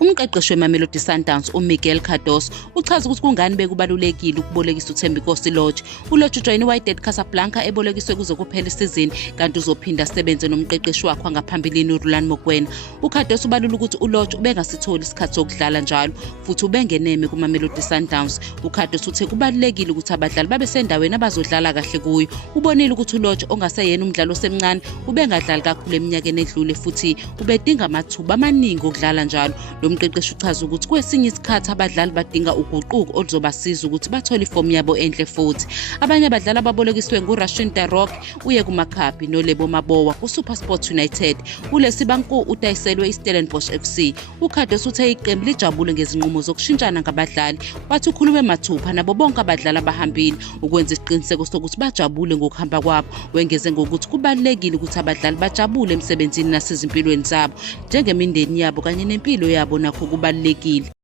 Umqeqeshi weMamelodi Sundowns uMiguel Cardoso uchaza ukuthi kungani bekubalulekile ukubolekisa uThembinkosi Lorch. uLorch ujoyine iWydad Casablanca ebolekiswe kuze kuphela isizini kanti uzophinda asebenze nomqeqeshi wakhe ngaphambilini uRulan Mokwena. uCardoso ubalula ukuthi uLorch ubengasitholi isikhathi sokudlala njalo futhi ubengeneme kuMamelodi Sundowns. uCardoso uthe kubalulekile ukuthi abadlali babe sendaweni abazodlala kahle kuyo. Ubonile ukuthi uLorch ongaseyena umdlali osemncane ubengadlali kakhulu eminyakeni edlule futhi ubedinga amathuba amaningi okudlala njalo. Lo mqeqeshi uchaza ukuthi kwesinye isikhathi abadlali badinga uguquko oluzobasiza ukuthi bathole ifomu yabo enhle futhi. Abanye abadlali ababolekiswe nguRashin Darroch, uYego Maccabi noLebo Mabowa kuSuperSport United. uLesi Banku udayiselwe iStellenbosch FC. uCardoso uthe iqembu lijabule ngezinqumo zokushintshana ngabadlali. Wathi ukhulume mathupha nabo bonke abadlali abahambile ukwenza isiqiniseko sokuthi bajabule ngokuhamba kwabo. Wengeze ngokuthi kubalulekile ukuthi abadlali bajabule emsebenzini nasezimpilweni zabo njengemindeni yabo kanye nempilo yabo nakho kubalulekile.